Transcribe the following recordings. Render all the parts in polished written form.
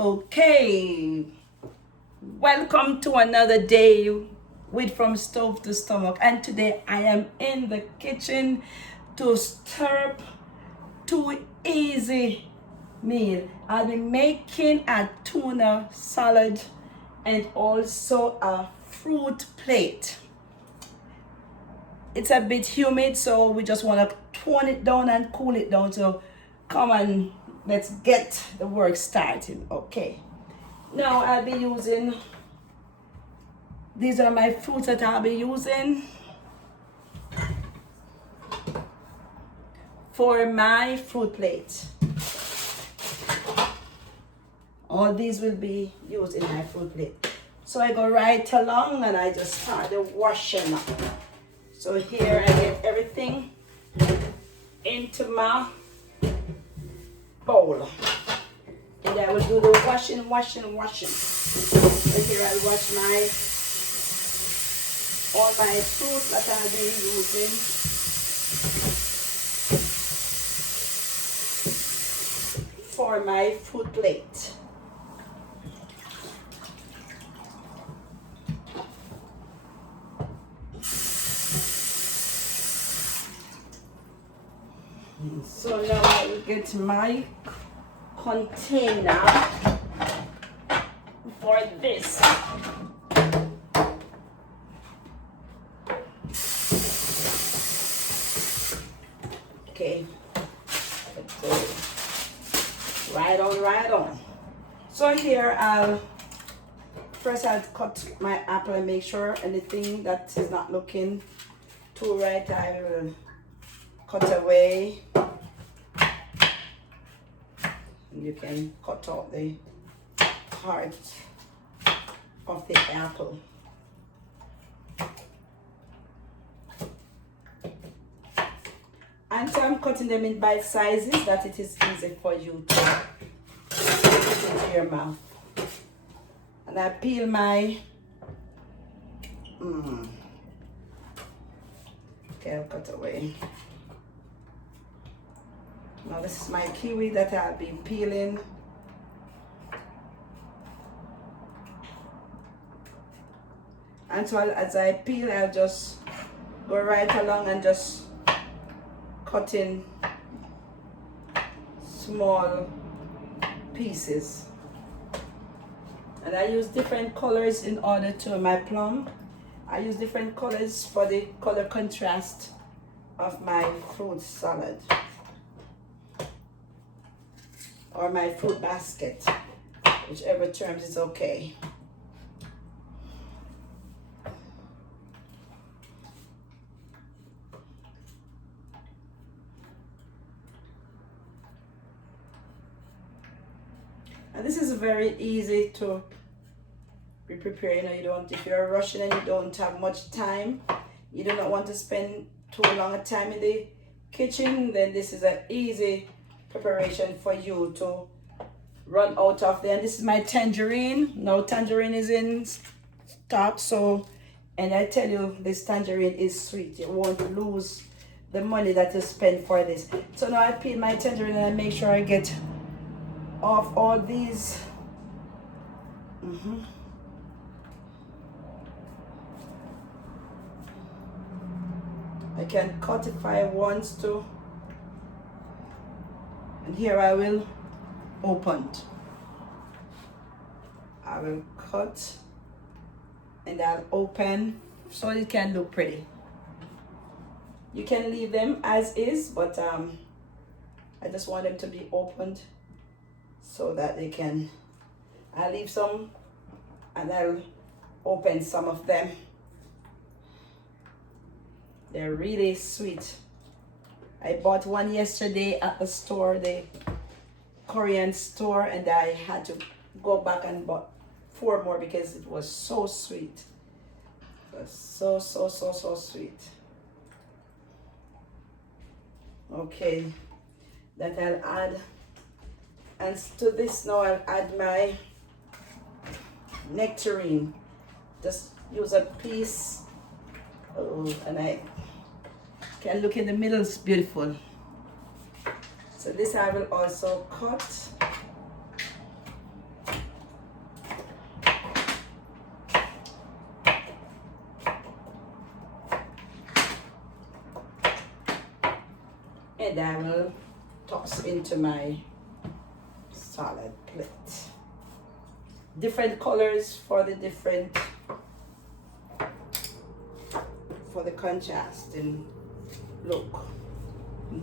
Okay, welcome to another day with From Stove to Stomach, and today I am in the kitchen to stir up two easy meal. I'll be making a tuna salad and also a fruit plate. It's a bit humid, so we just want to tone it down and cool it down. So come on, let's get the work started. Okay, now I'll be using, these are my fruits that I'll be using for my fruit plate. All these will be used in my fruit plate. So I go right along and I just start the washing up. So here I get everything into my bowl. And I will do the washing. So here I wash all my fruits that I'll be using. For my fruit plate. So now I will get my container for this. Okay, right on. So here I'll cut my apple and make sure anything that is not looking too right, I will cut away. You can cut out the heart of the apple. And so I'm cutting them in bite sizes that it is easy for you to put into your mouth. And I peel my okay, I'll cut away. Now this is my kiwi that I'll be peeling. And so as I peel, I'll just go right along and just cut in small pieces. And I use different colors in order to my plum. I use different colors for the color contrast of my fruit salad or my fruit basket, whichever terms is okay. And this is very easy to be prepared. You know, if you're rushing and you don't have much time, you do not want to spend too long a time in the kitchen, then this is an easy preparation for you to run out of there. And this is my tangerine. Now tangerine is in stock, so, and I tell you, this tangerine is sweet. You won't lose the money that you spend for this. So now I peel my tangerine and I make sure I get off all these. I can cut if I want to. And here I will open. I will cut and I'll open so it can look pretty. You can leave them as is, but I just want them to be opened so that they can, I'll leave some and I'll open some of them. They're really sweet. I bought one yesterday at the store, the Korean store, and I had to go back and bought 4 more because it was so sweet. It was so sweet. Okay, that I'll add. And to this now I'll add my nectarine. Just use a piece. Oh, and I can look in the middle, it's beautiful. So this I will also cut. And I will toss into my salad plate. Different colors for the different, for the contrasting look.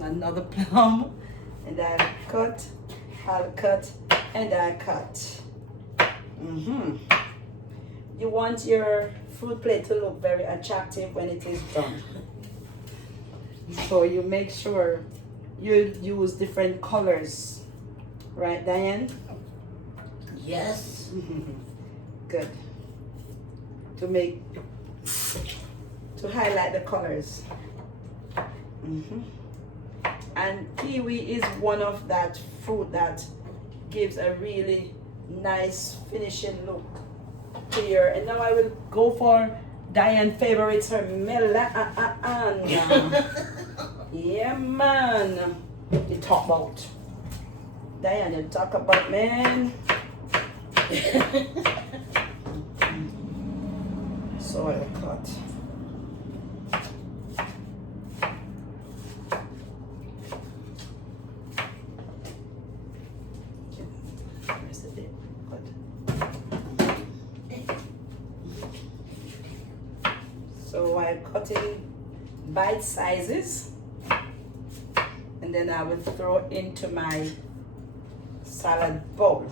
Another plum, and I'll cut, and I cut. You want your fruit plate to look very attractive when it is done. So you make sure you use different colors. Right, Diane? Yes. Good. To highlight the colors. And kiwi is one of that fruit that gives a really nice finishing look here. And now I will go for Diane's favorites, her melon. Yeah, man. You talk about Diane, you talk about, man. So I'll cut. So I'm cutting bite sizes, and then I will throw into my salad bowl.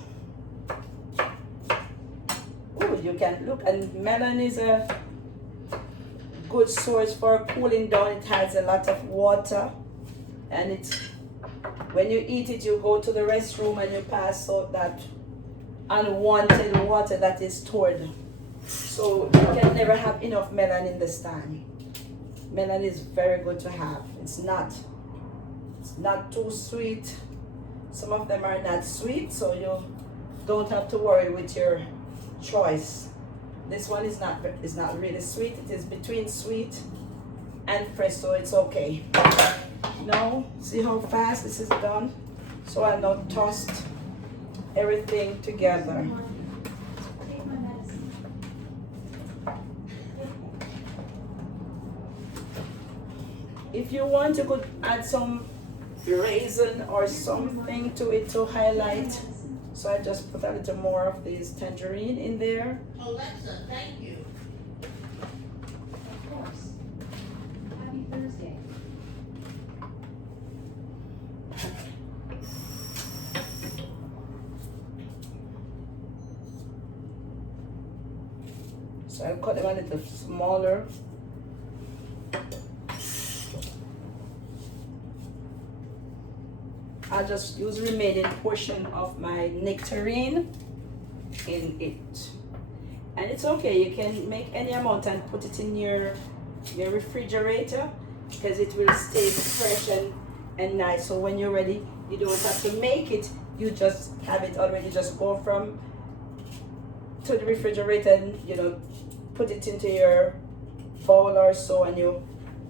Oh, you can look, and melon is a good source for cooling down. It has a lot of water, and it's, when you eat it, you go to the restroom and you pass out that unwanted water that is stored. So you can never have enough melon in this time. Melon is very good to have. It's not too sweet. Some of them are not sweet, so you don't have to worry with your choice. This one is not really sweet. It is between sweet and fresh, so it's okay. Now, see how fast this is done? So I now tossed everything together. If you want, you could add some raisin or something to it to highlight. So I just put a little more of this tangerine in there. Alexa, thank you. Of course. Happy Thursday. So I'll cut them a little smaller. I'll just use remaining portion of my nectarine in it. And it's okay, you can make any amount and put it in your refrigerator, because it will stay fresh and nice. So when you're ready, you don't have to make it, you just have it already. Just go to the refrigerator and put it into your bowl or so, and you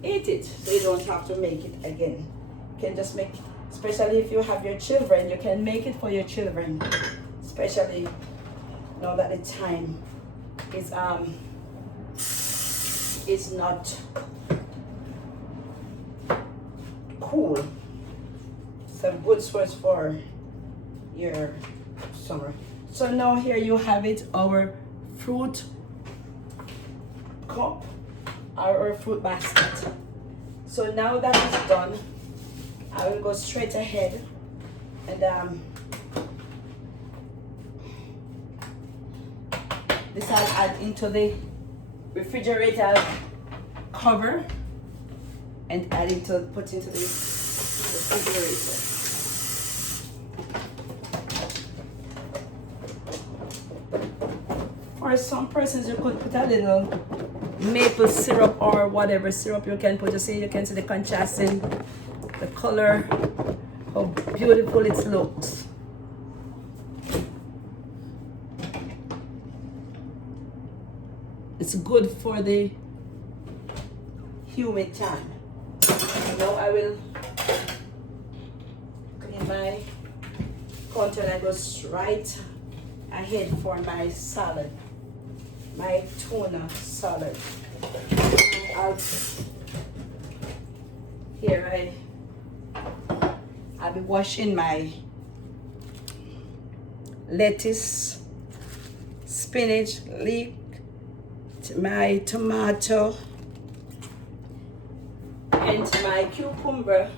eat it. So you don't have to make it again. You can just make, especially if you have your children, you can make it for your children, especially now that the time is not cool. It's a good source for your summer. So now here you have it, our fruit cup, our fruit basket. So now that is done, I will go straight ahead and this I'll add into the refrigerator cover and put into the refrigerator. For some persons, you could put a little maple syrup or whatever syrup you can put. You can see the contrasting, the color, how beautiful it looks. It's good for the humid time. Now I will clean my counter and I go right ahead for my salad, my tuna salad. Here I I'll be washing my lettuce, spinach, leek, my tomato, and my cucumber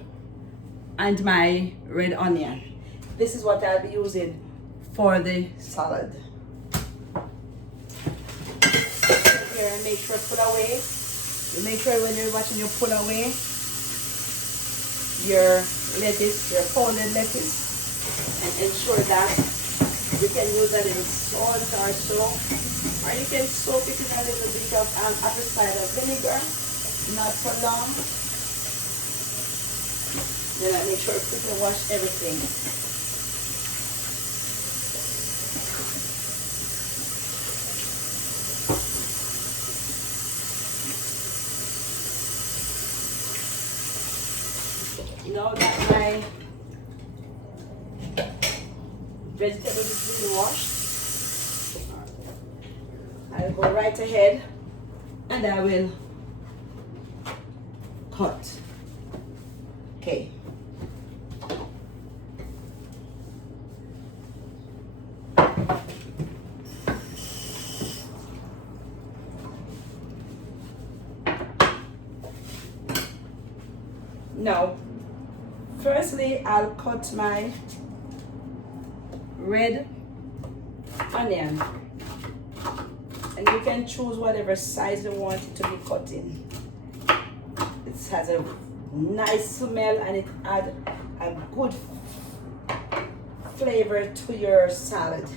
and my red onion. This is what I'll be using for the salad. Here, and make sure pull away. You make sure when you're watching, you pull away your lettuce, your pounded lettuce, and ensure that you can use a little salt or so, or you can soak it in a little bit of apple cider vinegar, not for long. Then I make sure to quickly wash everything. Now that my vegetables is being washed, I'll go right ahead and I will cut. Okay. Now, firstly, I'll cut my red onion, and you can choose whatever size you want it to be cut in. It has a nice smell and it adds a good flavor to your salad.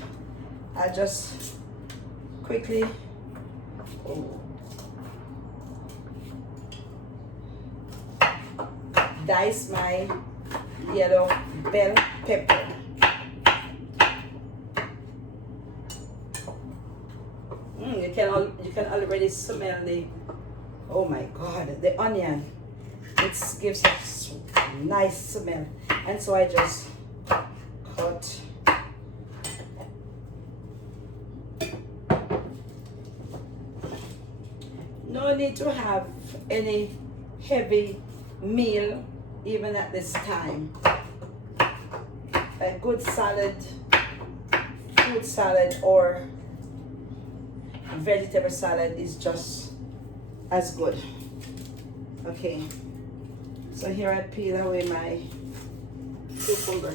I'll just quickly dice my yellow bell pepper. You can already smell the, oh my God, the onion. It gives a nice smell, and so I just cut. No need to have any heavy meal even at this time. A good salad, fruit salad or vegetable salad is just as good. Okay, so here I peel away my cucumber.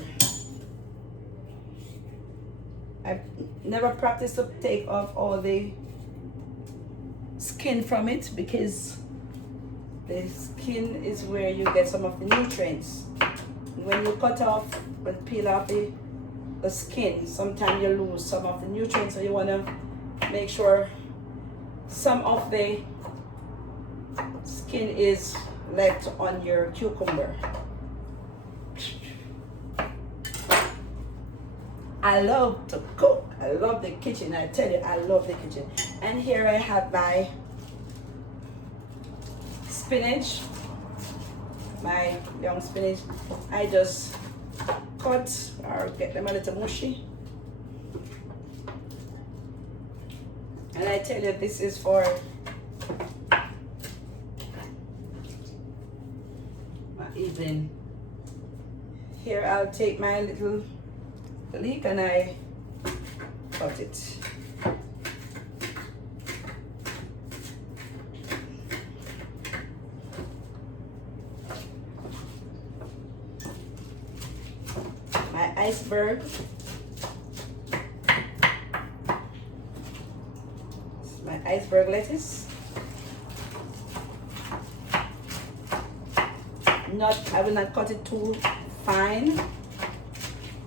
I never practiced to take off all the skin from it because the skin is where you get some of the nutrients. When you cut off and peel off the skin, sometimes you lose some of the nutrients, so you want to make sure some of the skin is left on your cucumber. I love to cook. I love the kitchen. I tell you, I love the kitchen. And here I have my spinach, my young spinach. I just cut or get them a little mushy. And I tell you, this is for my evening. Here I'll take my little leek and I cut it. My iceberg. My iceberg lettuce. I will not cut it too fine.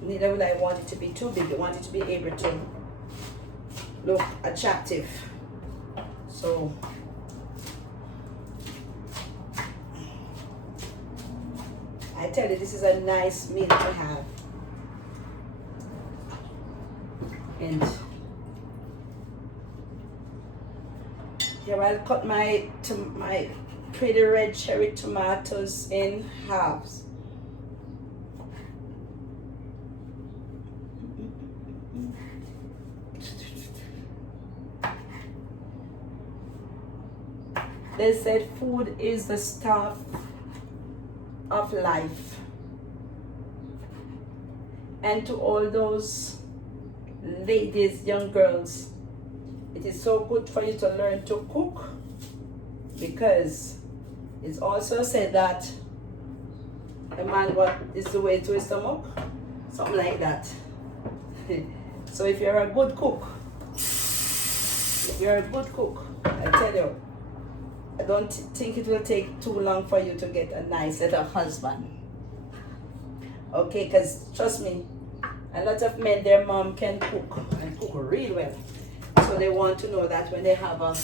Neither will I want it to be too big. I want it to be able to look attractive. So I tell you, this is a nice meal to have. And here I'll cut my pretty red cherry tomatoes in halves. They said food is the stuff of life. And to all those ladies, young girls, it is so good for you to learn to cook, because it's also said that a man what is the way to his stomach, something like that. So if you're a good cook, I tell you, I don't think it will take too long for you to get a nice little husband. Okay, because trust me, a lot of men, their mom can cook and cook real well. So they want to know that when they have a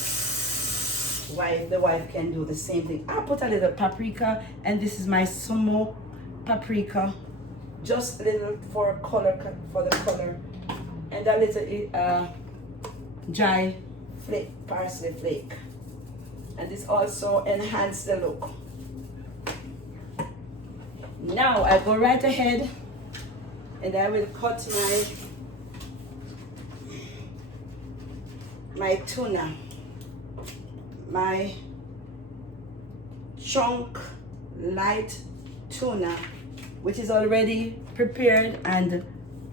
wife, the wife can do the same thing. I put a little paprika, and this is my smoked paprika, just a little for color, and a little dry parsley flake, and this also enhances the look. Now I go right ahead and I will cut my tuna, my chunk light tuna, which is already prepared and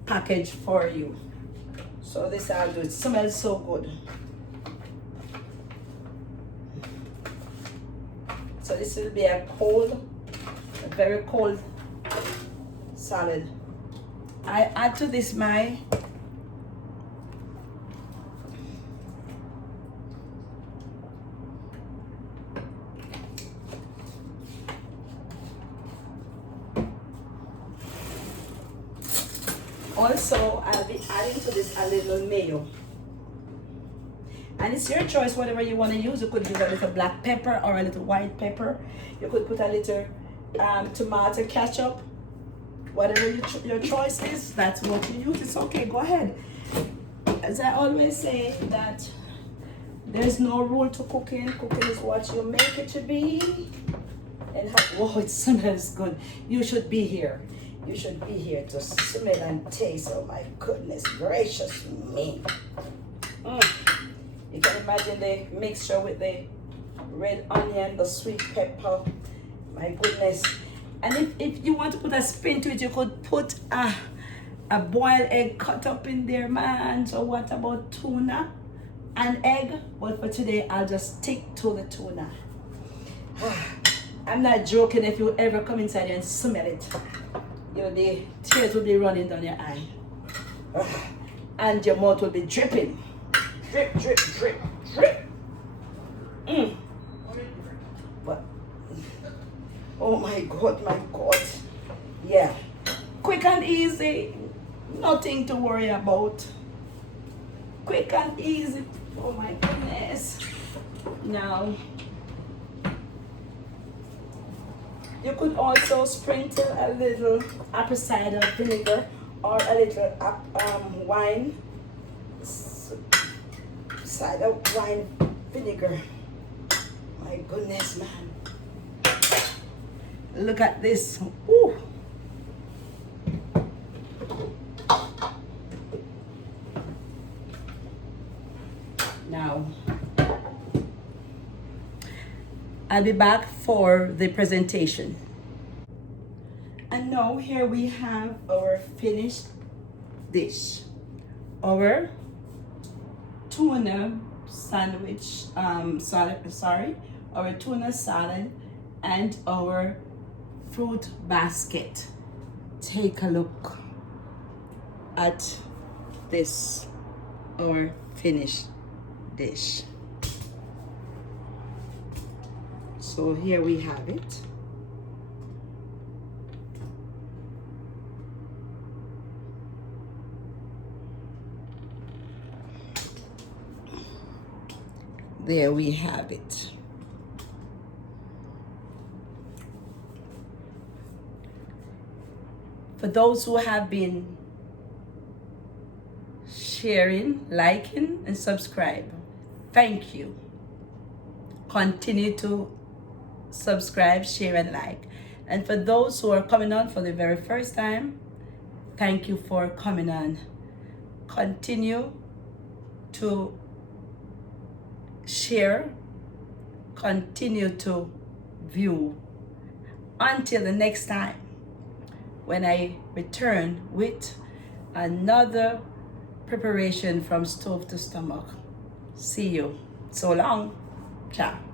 packaged for you. So this I'll do. It smells so good. So this will be a very cold salad. I add to this my also I'll be adding to this a little mayo. And it's your choice, whatever you want to use. You could use a little black pepper or a little white pepper. You could put a little tomato ketchup. Whatever your choice is, that's what you use. It's okay, go ahead. As I always say, that there's no rule to cooking. Cooking is what you make it to be. And whoa, it smells good. You should be here. You should be here to smell and taste. Oh my goodness gracious me. You can imagine the mixture with the red onion, the sweet pepper. My goodness. And if you want to put a spin to it, you could put a boiled egg cut up in there, man. So what about tuna and egg? But for today, I'll just stick to the tuna. I'm not joking. If you ever come inside here and smell it, the tears will be running down your eye. And your mouth will be dripping. Drip, drip, drip, drip. But, oh my God, my God. Yeah. Quick and easy. Nothing to worry about. Quick and easy. Oh my goodness. Now, you could also sprinkle a little apple cider vinegar or a little wine. Cider wine vinegar. My goodness, man. Look at this. Ooh. Now, I'll be back for the presentation. And now here we have our finished dish. Our tuna sandwich, our tuna salad and our fruit basket. Take a look at this, our finished dish. So here we have it. There we have it. For those who have been sharing, liking, and subscribe, thank you. Continue to subscribe, share, and like. And for those who are coming on for the very first time, thank you for coming on. Continue to share, continue to view. Until the next time, when I return with another preparation from stove to stomach. See you. So long. Ciao.